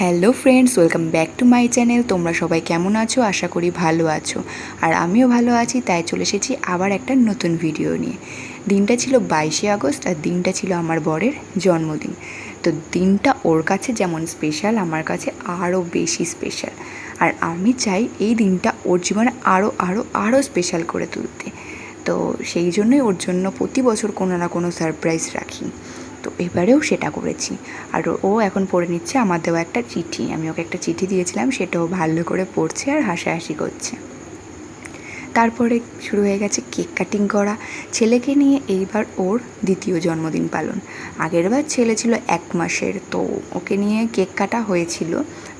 Hello friends, welcome back to my channel. তোমরা সবাই কেমন আছো? আশা করি ভালো আছো। আর আমিও ভালো আছি, তাই চলে এসেছি আবার একটা নতুন ভিডিও নিয়ে। দিনটা ছিল 22শে আগস্ট, আর দিনটা ছিল আমার বরের জন্মদিন। তো দিনটা ওর কাছে যেমন স্পেশাল, আমার কাছে আরও বেশি স্পেশাল। আর আমি চাই এই দিনটা ওর জীবনে আরও আরও আরও স্পেশাল করে তুলতে। তো সেই জন্যই ওর জন্য প্রতি বছর কোনো না কোনো সারপ্রাইজ রাখি। তো এবারেও সেটা করেছি। আর ও এখন পড়ে নিচ্ছে আমার দেওয়া একটা চিঠি। আমি ওকে একটা চিঠি দিয়েছিলাম, সেটাও ভালো করে পড়ছে আর হাসাহাসি করছে। তারপরে শুরু হয়ে গেছে কেক কাটিং করা। ছেলেকে নিয়ে এইবার ওর দ্বিতীয় জন্মদিন পালন। আগেরবার ছেলে ছিল 1 মাসের, তো ওকে নিয়ে কেক কাটা হয়েছিল,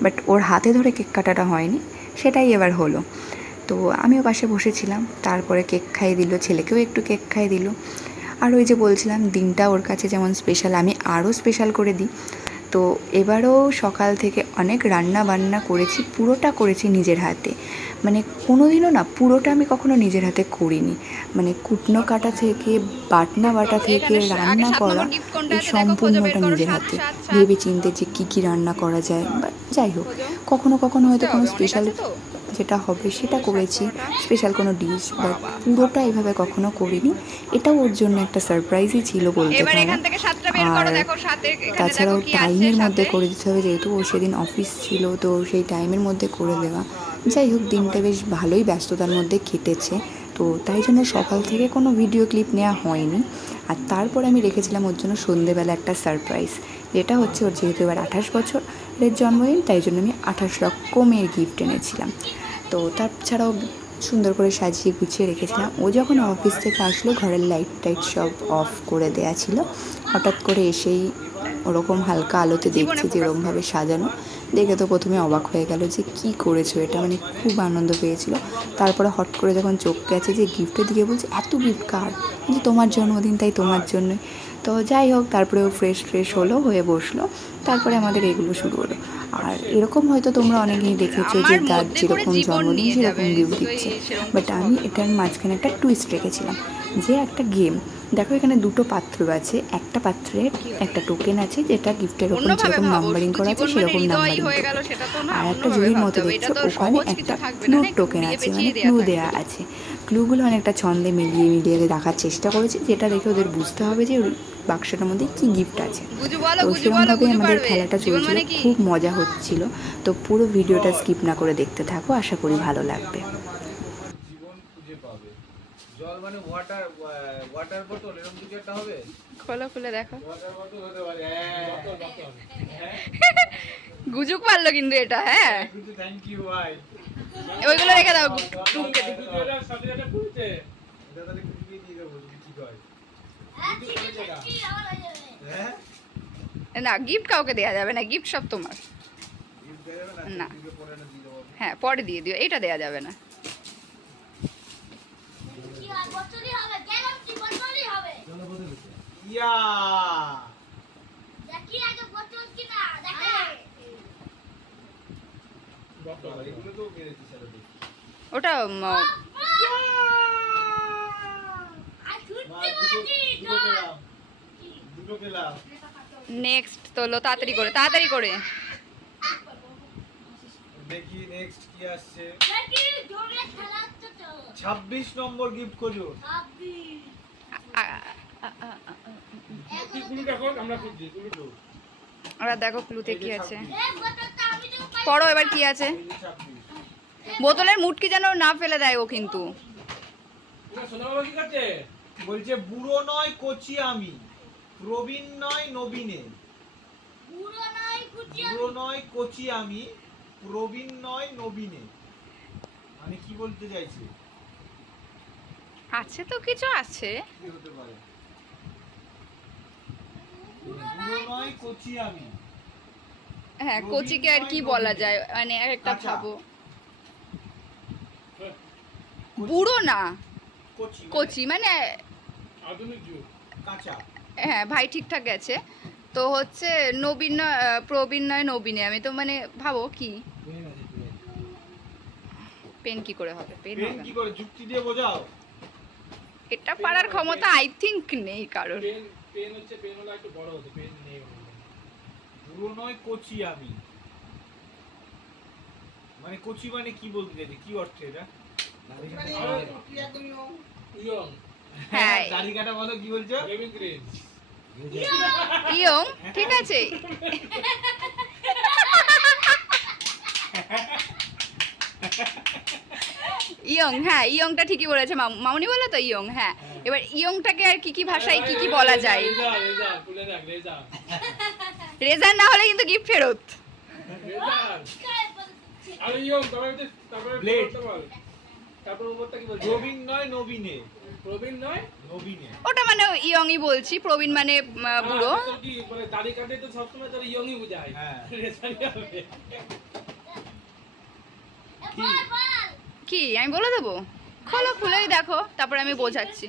বাট ওর হাতে ধরে কেক কাটাটা হয়নি, সেটাই এবার হলো। তো আমিও পাশে বসেছিলাম, তারপরে কেক খাইয়ে দিল, ছেলেকেও একটু কেক খাইয়ে দিল। আর ওই যে বলছিলাম, দিনটা ওর কাছে যেমন স্পেশাল, আমি আরও স্পেশাল করে দিই। তো এবারও সকাল থেকে অনেক রান্না বান্না করেছি, পুরোটা করেছি নিজের হাতে। মানে কোনো দিনও না, পুরোটা আমি কখনো নিজের হাতে করিনি। মানে কুটনো কাটা থেকে বাটনা বাটা থেকে রান্না করা, এই সম্পূর্ণটা নিজের হাতে ভেবে চিনতে যে কী কী রান্না করা যায়। বা যাই হোক, কখনো কখনো হয়তো কোনো স্পেশাল যেটা হবে সেটা করেছি, স্পেশাল কোনো ডিশ, বাট পুরোটা এভাবে কখনো করিনি। এটাও ওর জন্য একটা সারপ্রাইজই ছিল বলতে পারো। আর তাছাড়াও টাইমের মধ্যে করে দিতে হবে, যেহেতু ও সেদিন অফিস ছিল, তো সেই টাইমের মধ্যে করে দেওয়া। যাই হোক, দিনটা বেশ ভালোই ব্যস্ততার মধ্যে কেটেছে। তো তাই জন্য সকাল থেকে কোনো ভিডিও ক্লিপ নেওয়া হয়নি। আর তারপর আমি রেখেছিলাম ওর জন্য সন্ধেবেলা একটা সারপ্রাইজ, যেটা হচ্ছে ওর যেহেতু এবার 28 বছরের জন্মদিন, তাই জন্য আমি 28 রকমের গিফট এনেছিলাম। তো তাছাড়াও সুন্দর করে সাজিয়ে গুছিয়ে রেখেছিলাম। ও যখন অফিস থেকে আসলো, ঘরের লাইট টাইট সব অফ করে দেওয়া ছিল। হঠাৎ করে এসেই ওরকম হালকা আলোতে দেখছি যে এরকমভাবে সাজানো, দেখে তো প্রথমে অবাক হয়ে গেল যে কী করেছো এটা, মানে খুব আনন্দ পেয়েছিল। তারপরে হট করে যখন চোখ গেছে যে গিফটের দিকে, বলছে এত গিফট কার? কিন্তু তোমার জন্মদিন, তাই তোমার জন্যই। তো যাই হোক, তারপরে ও ফ্রেশ হলো, হয়ে বসলো। তারপরে আমাদের এগুলো শুরু হলো। আর এরকম হয়তো তোমরা অনেকেই দেখেছো যে তার যেরকম জন্মদিন সেরকম গিফট দিচ্ছে, বাট আমি এটার মাঝখানে একটা টুইস্ট রেখেছিলাম, যে একটা গেম। দেখো, এখানে দুটো পাত্র আছে, একটা পাত্রে একটা টোকেন আছে, যেটা গিফটের ওপর যেরকম নাম্বারিং করা আছে সেরকম নাম্বারিং টোকেন। আর একটা ঝুড়ির মতো দেখছো, ওখানে একটা ক্লুর টোকেন আছে, মানে ক্লু দেওয়া আছে। ক্লুগুলো অনেকটা ছন্দে মিলিয়ে মিলিয়ে রাখার চেষ্টা করেছি, যেটা দেখে ওদের বুঝতে হবে যে বাক্সটার মধ্যে কী গিফট আছে। তো সেরকমভাবে আমাদের খেলাটা চলছিল, খুব মজা হচ্ছিল। তো পুরো ভিডিওটা স্কিপ না করে দেখতে থাকো, আশা করি ভালো লাগবে। জল মানে ওয়াটার ওয়াটার বোতল, এরকম কিছু একটা হবে। খোলো, খুলে দেখো। ওয়াটার বোতল হতে পারে। হ্যাঁ, গুজুক পারলো কিন্তু এটা। হ্যাঁ, কিন্তু থ্যাংক ইউ ভাই। ওইগুলো রেখে দাও টুমকে দিই। এটা সাথে খুলতে এটা তাহলে খুলে দিয়ে দেবো যদি ঠিক হয়। হ্যাঁ, না, গিফট কাউকে দেয়া যাবে না, গিফট সব তোমার। না, হ্যাঁ, পরে দিয়ে দিও, এটা দেয়া যাবে না। ইয়া এগুলো তো মেরেছি স্যার। ওটা দুটো পেলাম। নেক্সট তোলো, তাড়াতাড়ি করে, তাড়াতাড়ি করে। দেখি নেক্সট কি আসছে। 26 নম্বর গিফট খোঁজো। এবার দেখো ক্লুতে কি আছে, পড়ো এবার কি আছে। বোতলের মুটকি যেন না ফেলে দেয় ও কিন্তু। বলছে বুড়ো নয় কচি আমি, প্রবীণ নয় নবীনে। বুড়ো নয় কচি আমি, প্রবীণ নয় নবীনে। মানে কি বলতে চাইছে? আছে তো কিছু আছে। কি হতে পারে? বুড়ো নয় কচি আমি। হ্যাঁ, কচিকে আর কি বলা যায়, মানে একটা ভাবো। বুড়ো না, কচি মানে আধুনিক যুগ, কাঁচা। হ্যাঁ ভাই, ঠিকঠাক গেছে। তো হচ্ছে নবীন নয়, প্রবীণ নয় নবীনে। আমি তো মানে ভাবো কি, পেন কি করে হবে? পেন পেন কি করে যুক্তি দিয়ে বোঝাও। এটা পারার ক্ষমতা আই থিংক নেই কারোর। পেন হচ্ছে, পেন হলো একটু বড় হতো, পেন নেই। বুড়ো নয় কচি আমি, মানে কচি মানে কি বলতে চাইছে, কি অর্থে এটা? হ্যাঁ দাড়ি কাটা বলো, কি বলছো? ইয়ং, ঠিক আছে। ইয়ং, হ্যাঁ ইয়ংটা ঠিকই বলেছে মামুনি, বলো তো ইয়ং। হ্যাঁ, এবার ইয়ংটাকে আর কি কি ভাষায় কি কি বলা যায়? রেজার না হলে কিন্তু গিফট ফেরত। প্রবীণ নয় নবীনে। প্রবীণ নয় নবীনে, ওটা মানে ইয়ংই বলছি, প্রবীণ মানে বুড়ো। কি মানে দাড়ি কাটে তো সবসময় তার ইয়ংই বোঝায়। হ্যাঁ। কি আমি বলে দেবো? খোলো, খুলেই দেখো, তারপরে আমি বোঝাচ্ছি।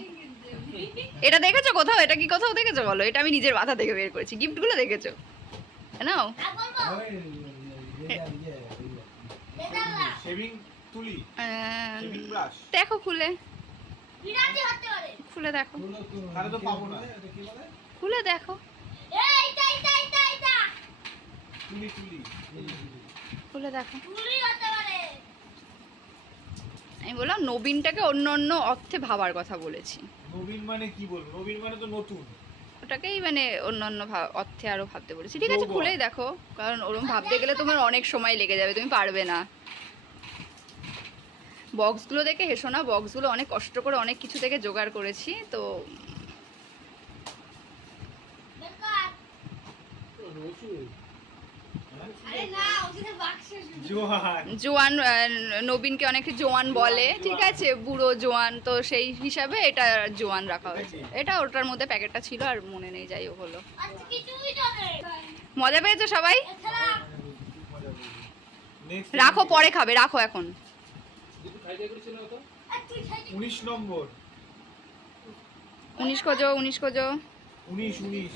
এটা দেখেছো কোথাও? এটা কি কোথাও দেখেছো বলো? এটা আমি নিজের মাথা থেকে বের করেছি। গিফটগুলো দেখেছো? নাও। শেভিং তুলি, শেভিং আহ, ব্রাশ। দেখো খুলে, খুলে দেখো, তাহলে তো পাবো না। খুলে দেখো, তুলি তুলি। খুলে দেখো। আমি বললাম নবীনটাকে অন্য অন্য অর্থে ভাবার কথা বলেছি। নবীন মানে কি বলবো? নবীন মানে তো নতুন। ওটাকেই মানে অন্য অন্য অর্থে আরো ভাবতে বলেছি। ঠিক আছে, যৌবন। খুলেই দেখো, কারণ ওরকম ভাবতে গেলে তোমার অনেক সময় লেগে যাবে, তুমি পারবে না। বক্সগুলো দেখে হেসো না, বক্সগুলো অনেক কষ্ট করে অনেক কিছু থেকে জোগাড় করেছি তো। জোহান। জোয়ান, নবীনকে অনেকে জোয়ান বলে, ঠিক আছে, বুড়ো জোয়ান, তো সেই হিসাবে এটা জোয়ান রাখা হয়েছে। এটা ওটার মধ্যে প্যাকেটটা ছিল আর মনে নেই, যাই হোক হলো। মজা পেয়েছো সবাই? Next রাখো, পরে খাবে, রাখো এখন। 19 নম্বর। 19 খোঁজো, 19 খোঁজো। 19 19।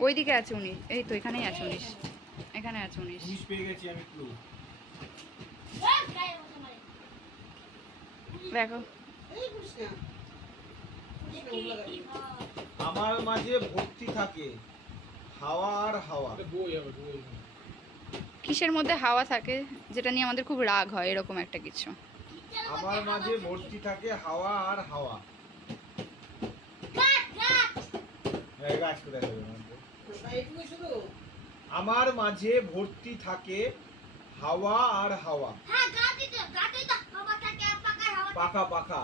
ওইদিকে আছে 19, এই তো এখানেই আছে 19, এখানে আছে 19। 19 পেয়ে গেছি আমি, ক্লু। দেখো, আমার মাঝে ভর্তি থাকে হাওয়া আর হাওয়া। কিসের মধ্যে হাওয়া থাকে যেটা নিয়ে আমাদের খুব রাগ হয়, এরকম একটা কিছু। আমার মাঝে ভর্তি থাকে হাওয়া আর হাওয়া। এই গাছ কোথায় গেল? আমার মাঝে ভর্তি থাকে হাওয়া আর হাওয়া। পাখা পাখা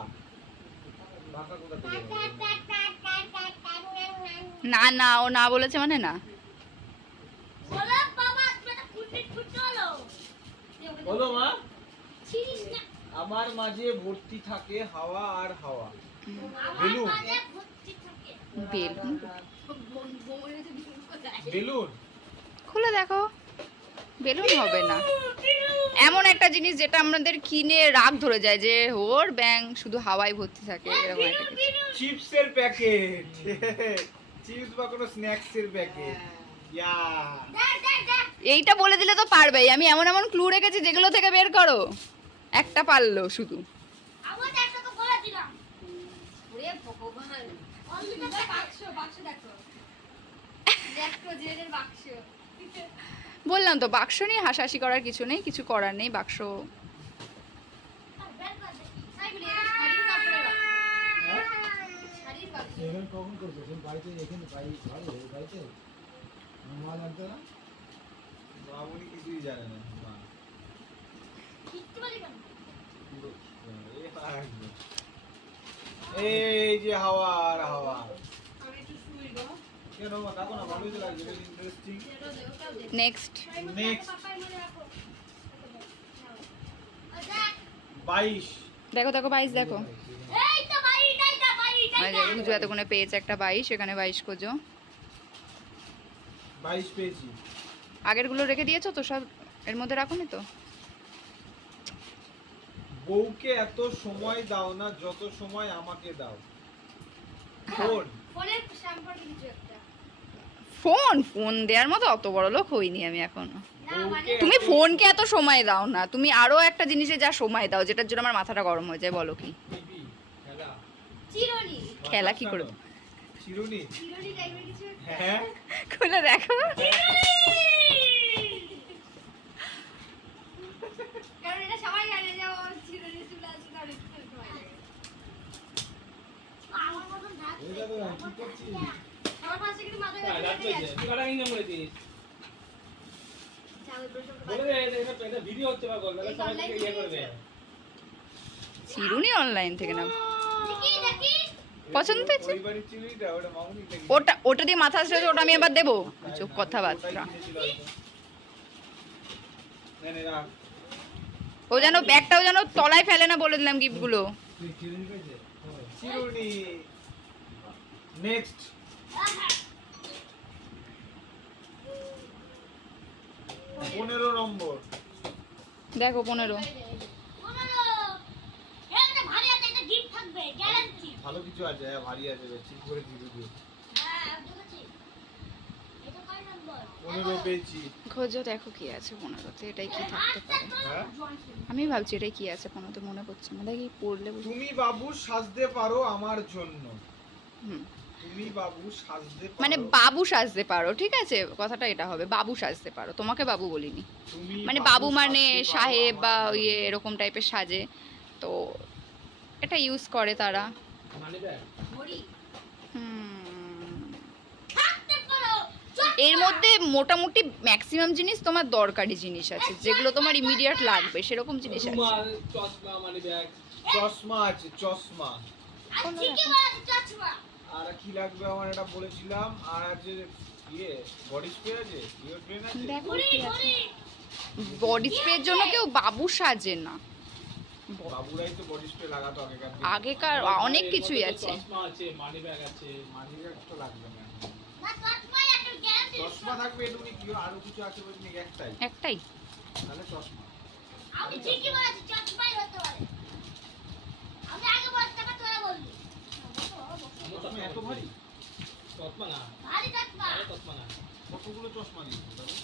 পাখা কোথা থেকে এলো? না না, ও না বলেছে মানে না। বলো মা। আমার মাঝে ভর্তি থাকে হাওয়া আর হাওয়া। বেলুন। বেলুন? বেলুন। খুলে দেখো, বেলুন হবে না। এমন একটা জিনিস যেটা আমাদের কিনে রাগ ধরে যায় যে ওর ব্যাং শুধু হাওয়ায় ভর্তি থাকে, এরকম একটা কিছু। চিপসের প্যাকেট। চিপস বা কোনো স্ন্যাক্সের প্যাকেট। ইয়া। এইটা বলে দিলে তো পারবেই। আমি এমন এমন ক্লু রেখেছি যেগুলো থেকে বের করো। একটা পারলো শুধু। বললাম তো, বাক্স নিয়ে হাসাহাসি করার কিছু নেই, কিছু করার নেই, বাক্স। এখানে কখন করছো? তুমি বাড়িতে এখানে বাড়িতে মা জানতো না? মামুনি কিছুই জানে না। মা। এই যে হাওয়া আর হাওয়া। কেন মা, দেখো না, ভালোই তো লাগছে, বেশ ইন্টারেস্টিং। নেক্সট। নেক্সট 22। দেখো দেখো 22 দেখো। বুঝু এতক্ষণে পেয়েছে একটা 22, এখানে 22 খোঁজো। 22 পেয়েছি। আগেরগুলো রেখে দিয়েছো তো সব? এর মধ্যে রাখোনি তো? বউকে এত সময় দাও না যত সময় আমাকে দাও। ফোন। ফোন? ফোন দেওয়ার মতো অত বড় লোক হইনি আমি এখনো। বউকে তুমি এত- ফোনকে এত সময় দাও না, তুমি আরো একটা জিনিসে যা সময় দাও যেটার জন্য আমার মাথাটা গরম হয়ে যায়, বলো কি? খেলা কি করে? চিরুনি হ্যাঁ খুলে দেখো। এই দাদা কি করছিস? ভিডিও হচ্ছে বা বল তাহলে সবাই থেকে ইয়ে করবে। চিরুনি অনলাইন থেকে না পছন্দ হয়েছে? ওই বাড়ির চিরুনিটা ওটা মামুনি থেকে ওটা ওটা দিয়ে মাথা আসলে ওটা আমি আবার দেবো? চুপ কথাবার্তা। রাখ ও যেন ব্যাগটাও যেন তলায় ফেলে না, বলে দিলাম গিফটগুলো। তুই চিরুনি পেয়েছে? হ্যাঁ। চিরুনি নেক্সট 15 নম্বর দেখো 15। ভালো কিছু আছে, হ্যাঁ ভারী আছে, ঠিক করে দিয়ে দিবি। 15 পেয়েছি। খোঁজো দেখো কি আছে 15-তে, এটাই কি থাকতে পারে? হ্যাঁ আমি ভাবছি এটাই কি আছে 15-তে, মনে পড়ছে না। দেখি পড়লে বুঝি। তুমি বাবু সাজতে পারো আমার জন্য। হুম, তুমি বাবু সাজতে পারো মানে বাবু সাজতে পারো, ঠিক আছে, কথাটা এটা হবে, বাবু সাজতে পারো। তোমাকে বাবু বলিনি, তুমি মানে বাবু মানে সাজতে পারো সাহেব বা আমার ইয়ে এরকম টাইপের সাজে, তো এটা ইউজ করে তারা। মানে ব্যাগ এর মধ্যে মোটামুটি ম্যাক্সিমাম জিনিস তোমার দরকারি জিনিস আছে, যেগুলো তোমার ইমিডিয়েট লাগবে সেরকম জিনিস আছে। রুমাল, চশমা, মানি ব্যাগ। চশমা আছে, চশমা। আর কি লাগবে আমার, এটা বলেছিলাম। আর আছে ইয়ে বডি স্প্রে আছে, ডিওড্রেন্ট আছে। দেখো কি আছে। বডি স্প্রের জন্য কেউ বাবু সাজে না, বাবুরাই তো বডি স্প্রে লাগাতো আগেকার দিনে। আগেকার অনেক কিছুই আছে। চশমা আছে, মানি ব্যাগ আছে। মানি ব্যাগ তো লাগবে না। চশমা থাকবে এটুকুনি, কি আরো কিছু আছে বলছি নাকি? একটাই। তাহলে চশমা। আমি ঠিকই বলেছি, চশমাই হতে পারে। আমি আগে বলতে পারতাম, তোরা বললি। চশমা এত ভারী? চশমা না, ভারী চশমা। আরে চশমা না। কতগুলো চশমা দিয়েছো তাহলে?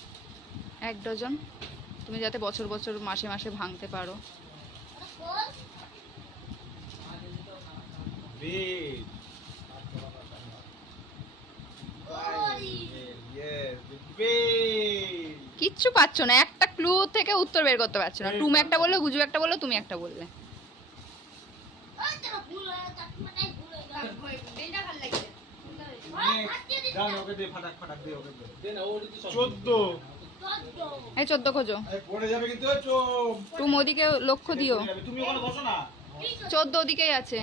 1 ডজন, তুমি যাতে বছর বছর মাসে মাসে ভাঙতে পারো। ওরা বল। বেড। Yes, bed. কিচ্ছু পাচ্ছ না, একটা ক্লু থেকে উত্তর বের করতে পারছো না। তুমি একটা বললে, গুজু একটা বললো, তুমি একটা বললে। ওই তোরা ভুল হয়ে, চশমাটাই ভুল হয়ে গেল। Next, দাও ওকে দে, ফাটাক ফাটাক দে ওকে দে। দে না, ওর তো 14। চোদ্দ। এই 14 খোঁজো, এই পড়ে যাবে কিন্তু, চোখ। তুমি ওদিকে লক্ষ্য দিও। তুমি ওখানে বসো না। 14 ওদিকেই আছে।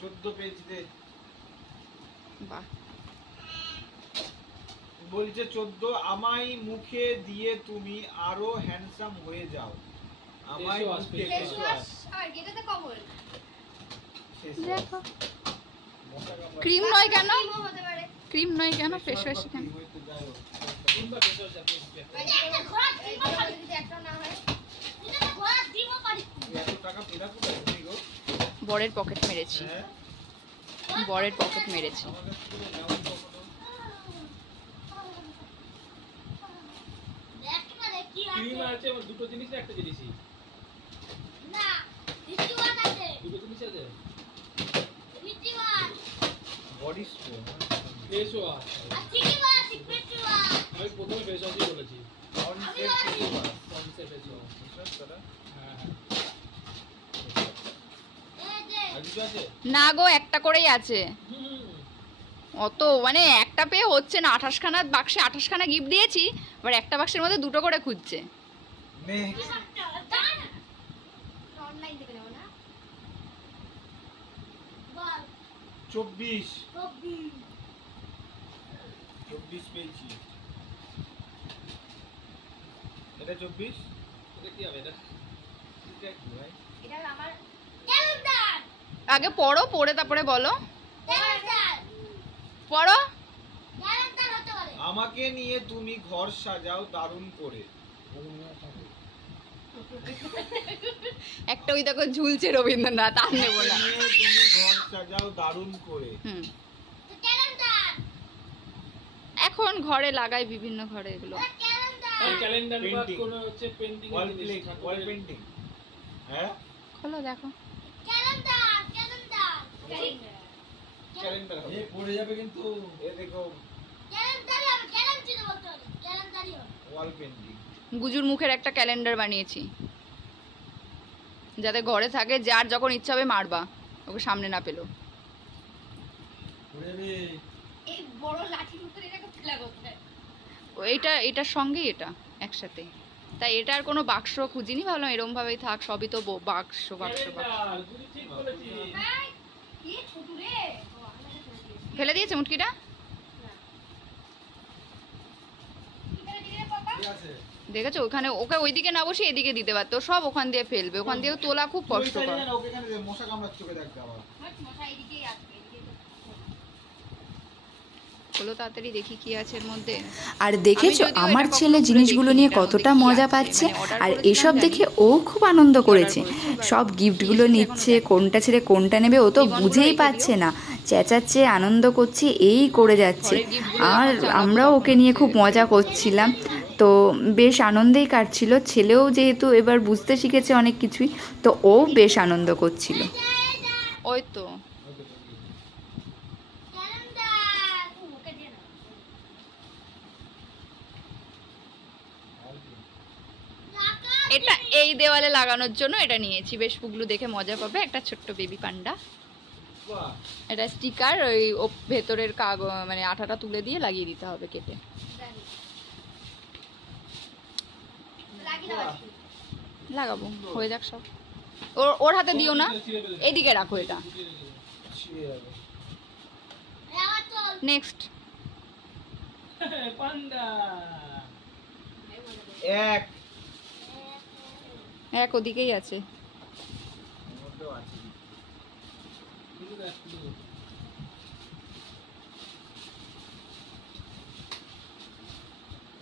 14 পেয়েছি দে। বাহ, বলছে 14, আমায় মুখে দিয়ে তুমি আরো হ্যান্ডসাম হয়ে যাও। আমায় Face wash, মুখে face face wash। Face wash। দেখো মোটা কাপড়। ক্রিম নয় কেন, ক্রিম নয় কেন, Face ফেস wash ওয়াশ বা কেন? cream হয়তো যাই হোক। কিংবা ফেস ওয়াশ আছে। একটা ঘোড়ার ডিমও পারি। এটা তো ঘোড়ার ডিমও পারি। এই এত টাকা পেলা কোথায় তুমি গো? বরের পকেট মেরেছি, হ্যাঁ? বরের পকেট মেরেছি। আমার কাছ থেকে নেওয়া কখনো? দেখ না রে কি ক্রিম আছে। আছে, আমার দুটো জিনিস না একটা জিনিসই? না, রিচুয়াল আছে। দুটো জিনিস আছে। Ritual. Body spray. Face wash. আর ঠিকই বলেছি, রিচুয়াল। আমি প্রথমে ফেস ওয়াশই বলেছি। Concept face wash। কনসে ফেস ওয়াশ। Face wash দাদা? হ্যাঁ এই যে আর কিছু আছে? না গো, একটা করেই আছে। হুম। অত মানে একটা পেয়ে হচ্ছে না, 28খানা বাক্সে 28খানা গিফট দিয়েছি, আবার একটা বাক্সের মধ্যে দুটো করে খুঁজছে। Next, অনলাইন থেকে নেব না। বল। 24। 24। 24 পেয়েছি। এটা 24? এটা কি হবে এটা? এটা কি ভাই? এটা আমার ক্যালেন্ডার। আগে পড়ো, পড়ে তারপরে বলো। ক্যালেন্ডার। পড়ো। ক্যালেন্ডার হতে পারে। আমাকে নিয়ে তুমি ঘর সাজাও দারুণ করে। একটা ওই দেখো ঝুলছে রবীন্দ্রনাথ, আর নেবো না। আমাকে নিয়ে তুমি ঘর সাজাও দারুণ করে। হুম, তো ক্যালেন্ডার। এখন ঘরে লাগাই, বিভিন্ন ঘরে এগুলো। ওটা ক্যালেন্ডার। এই ক্যালেন্ডার বা Painting. কোনো হচ্ছে পেন্টিং ওয়াল পেন্টিং। হ্যাঁ? খোলো দেখো। ক্যালেন্ডার। ক্যালেন্ডার। ক্যালেন্ডার হবে। এ পড়ে যাবে কিন্তু। এ দেখো ক্যালেন্ডারি হবে, ক্যালেন্ডারি বলতে হবে, ক্যালেন্ডারি হবে। Wall painting. গুজুর মুখের একটা ক্যালেন্ডার বানিয়েছি, যাতে ঘরে থাকে, যার যখন ইচ্ছা হবে মারবা, ওকে সামনে না পেলো। পড়ে যাবে। এই বড় লাঠির উপরে এটাকে ফেলা করতে হয়। এটার সঙ্গেই এটা একসাথে, তাই এটার কোনো বাক্স খুঁজিনি, ভাবলাম এরম ভাবেই থাক, সবই তো বাক্স বাক্স বাক্স। ক্যালেন্ডার, তুই ঠিক বলেছিস। এই, কি ছোট রে। ও, আমাকে ফেলে দিয়েছে। ফেলে দিয়েছে মুটকিটা। কি ফেলে দিলি রে বাবা? ঠিক আছে। দেখেছো, ওখানে ওকে ওইদিকে না বসে এদিকে দিতে পারতো, সব ওখান দিয়ে ফেলবে, ওখান দিয়ে তোলা খুব ওই সাইডে কষ্টকর। না, ওকে এখানে দে, মশা কামড়াচ্ছে, চোখে দেখতে আবার। মশা এদিকেই আসবে, এদিকে তো। হলো তাড়াতাড়ি দেখি কি আছে এর মধ্যে। আর দেখেছো আমি যদিও আমার এটা ছেলে কখনো জিনিসগুলো দেখিনি, নিয়ে এটার মধ্যে কতটা কি মজা আছে। পাচ্ছে, মানে order আর করেছিলাম এসব জানি। দেখে ও খুব আনন্দ করেছে। সব গিফটগুলো নিচ্ছে, কোনটা ছেড়ে কোনটা নেবে ও তো জীবনগুলো বুঝেই রেখে পাচ্ছে দিও। না, চেঁচাচ্ছে, আনন্দ করছে, এই করে যাচ্ছে। ঘরের giftগুলো আর যখন চালাবো আমরাও তখন ওকে নিয়ে খুব হচ্ছে মজা করছিলাম, তো বেশ আনন্দেই কাটছিল। ছেলেও যেহেতু এবার বুঝতে শিখেছে অনেক কিছুই, তো ও বেশ আনন্দ করছিল। ওই তো ক্যালেন্ডার। ও, ওকে দিয়ে না। এটা এই দেওয়ালে লাগানোর জন্য এটা নিয়েছি, বেশ পুগলু দেখে মজা পাবে, একটা ছোট্ট বেবি পান্ডা। বাহ, এটা স্টিকার, ওই ভেতরের মানে আঠাটা তুলে দিয়ে লাগিয়ে দিতে হবে কেটে। লাগিয়ে দাও আজকে। লাগাবো, হয়ে যাক সব। ওর হাতে দিও না, এদিকে রাখো এটা। ছিঁড়ে যাবে। এই আবার চল। নেক্সট পান্ডা। এক এক ওদিকেই আছে। এর মধ্যেও আছে। শুধু দেখ, শুধু দেখ।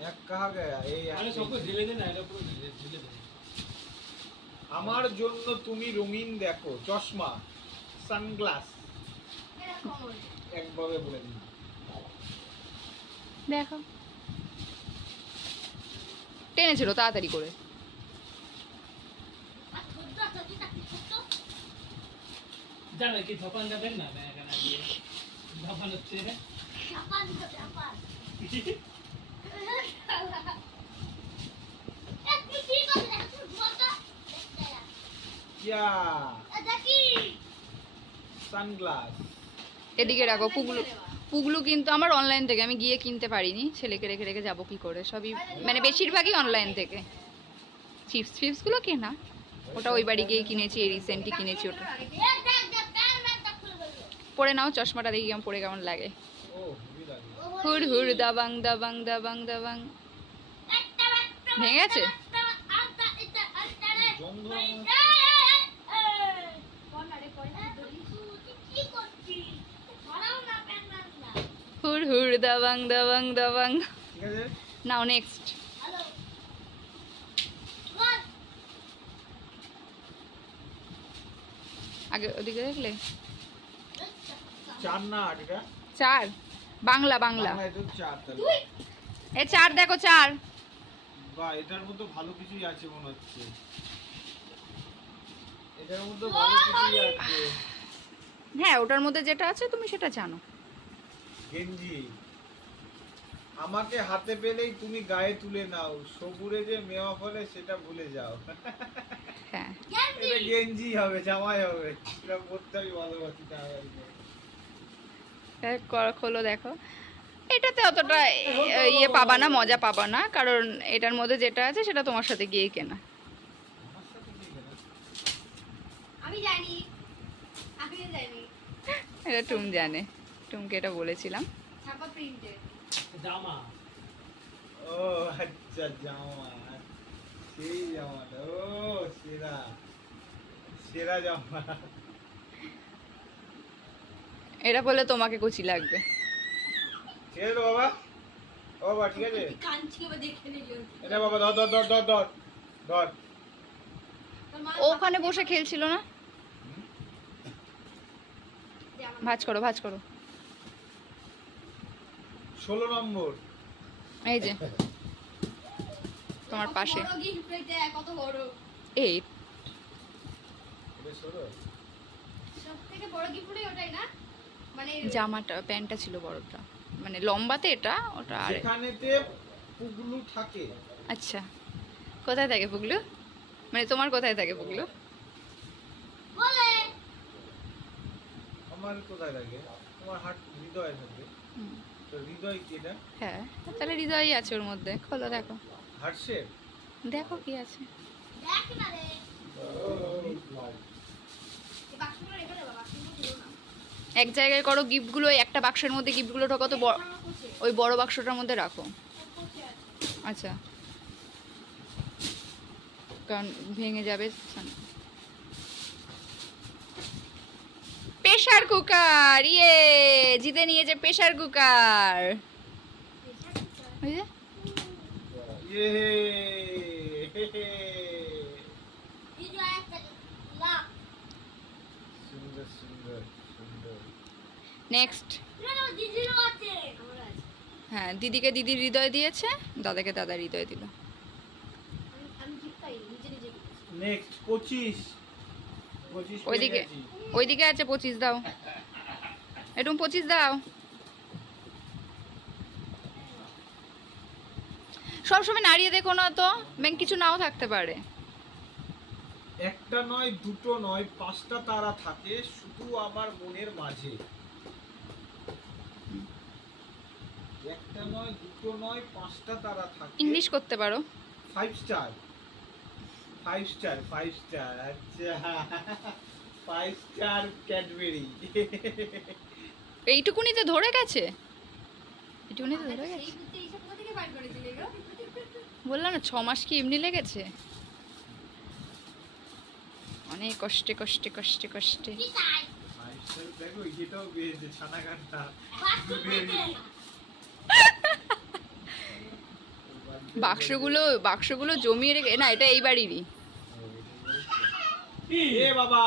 এক কাহা গয়া, এই এক। আরে সবকে ঢেলে দে না, এটা পুরো ঢেলে দে। আমার জন্য তুমি রঙিন দেখো, চশমা, সানগ্লাস, এরকম হয়ে। একভাবে বলে দিন। দেখো টেনেছিল তাড়াতাড়ি করে। আর ছোট্ট ছোট্ট ছোট্ট। জানো কি ধপান যাবেন না এখানে গিয়ে ধপান হচ্ছে। জাপান তো জাপান। এক তুই কি করছিস? দেখ তুই বলতো। ইয়া, দেখি। সানগ্লাস। এদিকে রাখো। পুগলু কিন্তু আমার অনলাইন থেকে, আমি গিয়ে কিনতে পারিনি, ছেলেকে রেখে রেখে যাবো কি করে, সবই মানে বেশিরভাগই অনলাইন থেকে। চিপসগুলো কেনা, ওটা ওই বাড়ি গিয়ে কিনেছি, এই রিসেন্টলি কিনেছি ওটা। দেখ দেখ দেখ প্যান ম্যানটা খুলে ফেললো। পরে নাও চশমাটা, দেখি কেমন পরে কেমন লাগে। ও, হেভি লাগে। হুর হুর দাবাং দাবাং দাবাং দাবাং। ভেঙে গেছে? গন্ধ হুর হুর দাবাং দাবাং দাবাং। ঠিক আছে। নাও নেক্সট। আগে ওদিকে দেখলে চার না আট এটা? চার, বাংলা বাংলা। বাংলায় তো চার তাহলে। এ চার দেখো, চার। বাহ, এটার মধ্যে ভালো কিছুই আছে মনে হচ্ছে। এটার মধ্যে ভালো কিছুই আছে। হ্যাঁ, ওটার মধ্যে যেটা আছে তুমি সেটা জানো। গেঞ্জি, আমাকে হাতে পেলেই তুমি গায়ে তুলে নাও, সবুরে যে মেওয়া ফলে সেটা ভুলে যাও। হ্যাঁ, এটা গেঞ্জি হবে, জামাই হবে, এটা পরতে আমি ভালোবাসি। খোলো দেখো। এটাতে অতটা ইয়ে পাবা না, মজা পাবা না, কারণ এটার মধ্যে যেটা আছে সেটা তোমার সাথে গিয়ে কেনা। আমি জানি, আমি জানি। এটা টুম জানে, টুমকে এটা বলেছিলাম। ছাপা প্রিন্টেড। জামা। ও আচ্ছা, জামা, সেই জামাটা, ও সেরা সেরা জামা। এটা বললে তোমাকে কুচি লাগবে। ঠিক আছে তো বাবা, ও বাবা ঠিক আছে। কাঞ্চি এবার দেখে নিলি। এটা বাবা ধর ধর ধর ধর ধর ধর। ও ওখানে বসে খেলছিল না। ভাঁজ করো, ভাঁজ করো। 16 নম্বর। এই যে তোমার পাশে। বড় গিফট এটা কত বড়। এই এটা 16? সবথেকে বড় গিফট ওটাই না? জামাটা প্যান্টটা ছিল বড়টা, মানে লম্বাতে এটা, ওটা আর যেখানেতে পুগলু থাকে। আচ্ছা, কোথায় থাকে পুগলু? মানে তোমার কোথায় থাকে পুগলু? বলে আমার কোথায় থাকে? তোমার হাট হৃদয়ে থাকে। হুম, তো হৃদয় কি এটা? হ্যাঁ, তাহলে হৃদয়ই আছে ওর মধ্যে। খোলো, দেখো হার্ট শেপ। দেখো কি আছে। দেখ না রে, এই বাক্সগুলো রেখে দে বাবা, বাক্সগুলো দিও না। এক জায়গায় করো গিফটগুলো, একটা বাক্সের মধ্যে গিফটগুলো ঢোকাও তো, ওই বড় বাক্সটার মধ্যে রাখো। আচ্ছা, কারণ ভেঙে যাবে। প্রেসার কুকার, ইয়ে জিতে নিয়েছে প্রেসার কুকার। ওই যে, ইয়ে দিদি একটা লাভ সুন্দর সুন্দর সুন্দর। নেক্সট। দিদিরও আছে, আমার আছে। হ্যাঁ, দিদিকে দিদির হৃদয় দিয়েছে, দাদাকে দাদার হৃদয় দিল। আমি গিফট পাই নিজে নিজে। নেক্সট 25 ওইদিকে ওইদিকে আছে 25, দাও একটু 25 দাও। সবসময় নাড়িয়ে দেখো না তো, ব্যাংক কিছু নাও থাকতে পারে। একটা নয়, দুটো নয়, 5টা তারা থাকে শুধু আমার মনের মাঝে। একটা নয়, দুটো নয়, 5টা তারা থাকে। ইংলিশ করতে পারো। 5 স্টার 5 স্টার 5 স্টার। আচ্ছা 5 স্টার ক্যাডবেরি। এইটুকুনিতে ধরে গেছে, এইটুকুনিতে ধরে গেছে। এই বুদ্ধি এইসব কোথা থেকে বার করেছিলে গো? বললাম না 6 মাস কি এমনি লেগেছে, অনেক কষ্টে কষ্টে কষ্টে কষ্টে। কি চাই? 5 স্টার দেখো, এটাও বেরিয়েছে ছানা কাটা। বাক্সগুলো জমিয়ে রেখে, না এটা এই বাড়িরই, এ বাবা,